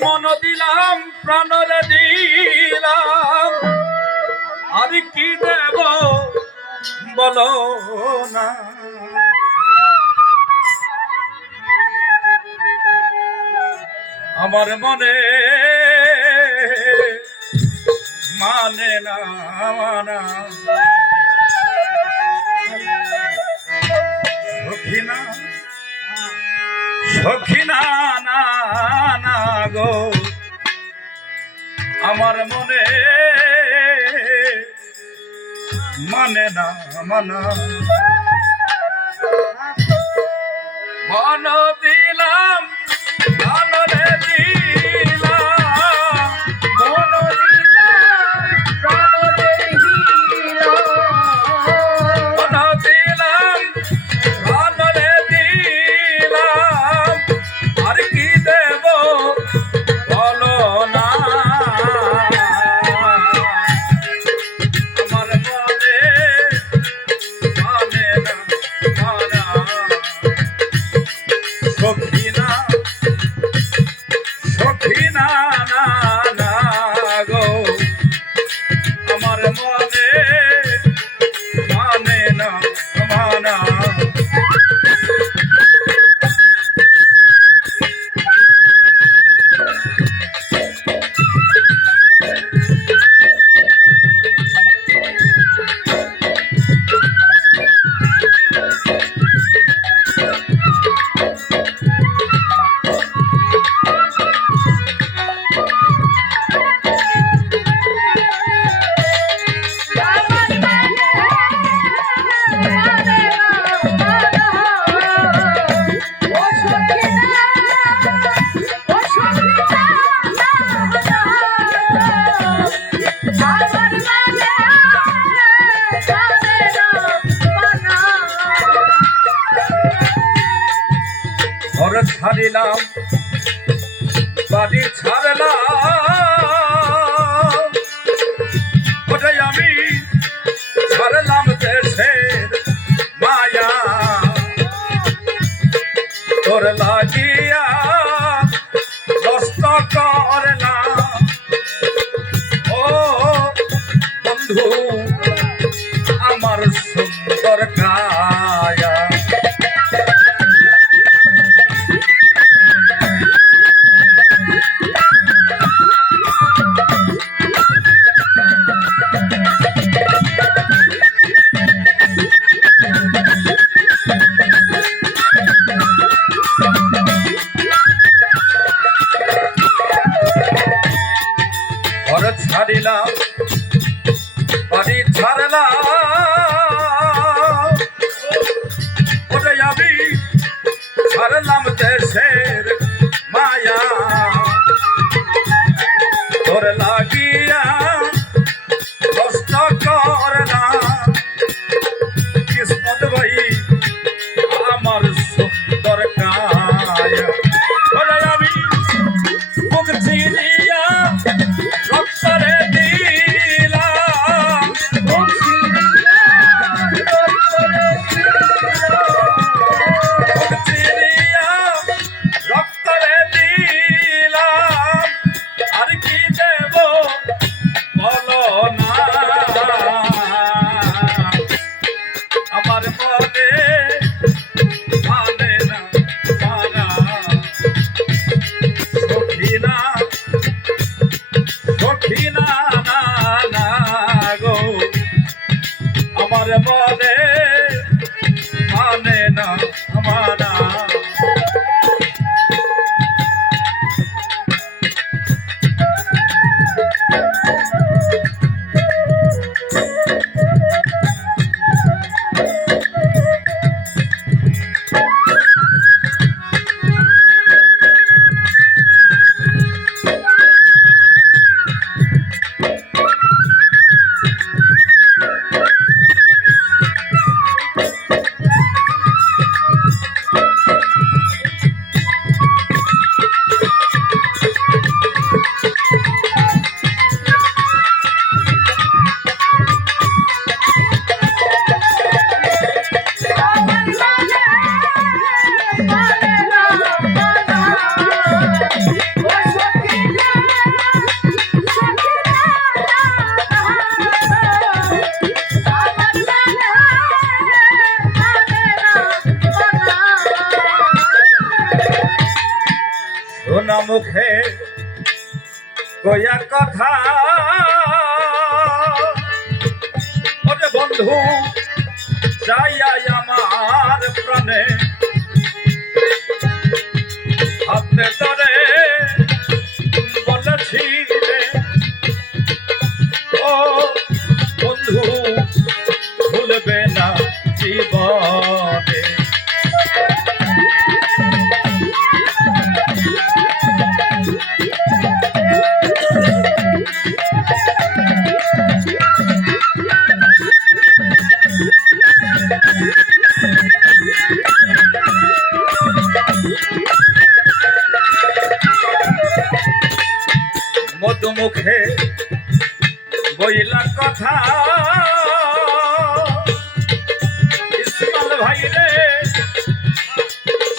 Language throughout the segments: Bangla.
মন দিলাম প্রাণরে দিলাম আর কি দেব বলো না আমার মনে মানে না মানা সখিনা সখিনা না না গো আমার মনে মানে না মানা মন দিলাম প্রাণরে দিলাম মন দিলাম প্রাণরে দিলাম মন দিলাম প্রাণরে দিলাম আর কি দেব বলো না আমার মনে মানে না মানা সখিনা সখিনা না না গো আমার মনে মানে না মানা ঘর ছাড়িলাম বাড়ি ছাড়লাম ওটাই আমি ছাড়লাম দেশের মায়া তোর লাগিয়া কষ্ট করলাম ও বন্ধু আমার সুন্দর কায়া ঘর ছাড়িলাম বাড়ি ছাড়লাম ওটাই আমি ছাড়লাম দেশের মায়া তোর লাগিয়া কষ্ট করলাম কিসমত ভাই আমার সুন্দর কায়া ওটাই আমি মুখ চিনিয়া রক্তরে দিলাম চিনিয়া রক্তরে দিলাম আর কি দেব বলো না আমার মনে মানে না মানা সখিনা সখিনা না না গো আমার মনে মানে না মানা মুখে কয়া কথা ওরে বন্ধু চাইয়া আমার প্রাণে হাতে ধরে বলেছি রে ও বন্ধু ভুলবে না জীবনে মধুমুখে বইলা কথা ইসমাইল ভাই রে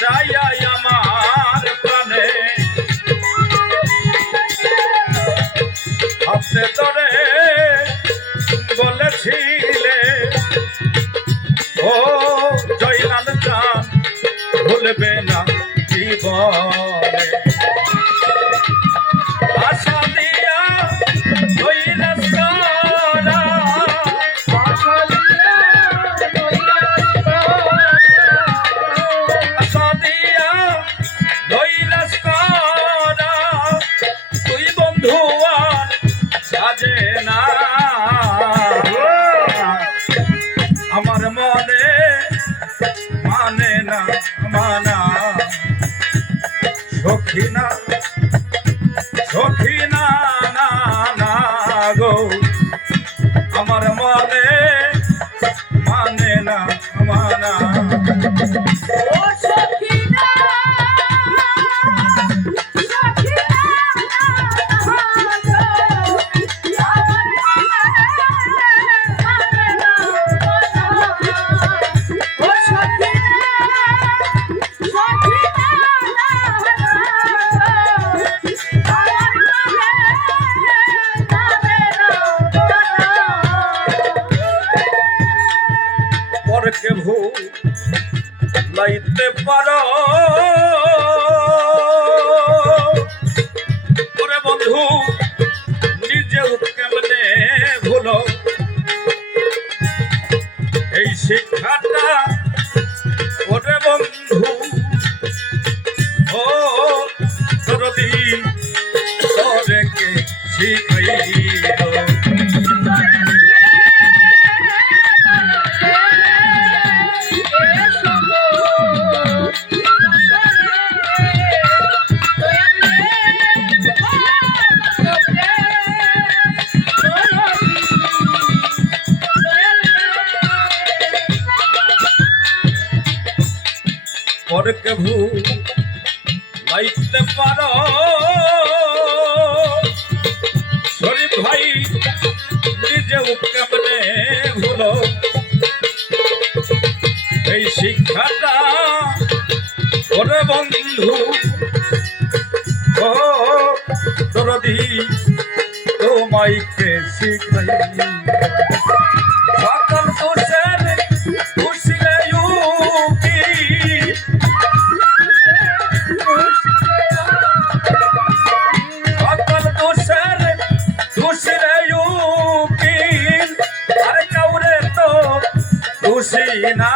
চাইয়া আমার প্রাণে হাতে ধরে বলেছিলে ও জয়লাল চান ভুলবে না জীবনে আশা দিয়া দইরাস করা আশা দিয়া দইরাস করা তুই বন্ধু আর সাজে না আমার মনে মানে না মানা সখী না সখী না না না গো আমার মনে মানে না মানা ও সখী না সখী না পরকে ভুলাইতে পারো ওরে বন্ধু নিজেও কেমনে ভুলো এই শিক্ষাটা ওরে বন্ধু ও সরদি তোরে কে শিখাইলো পরকে ভুলাইতে পারো শরীফ ভাই নিজেও কেমনে ভুলো এই শিক্ষাটা ওরে বন্ধু ও দরদি তোমাইকে শিখাই সকল দোষের খুশিরে ইউকি সকল দোষের খুশিরে ইউকি আর কাউরে তো খুশি না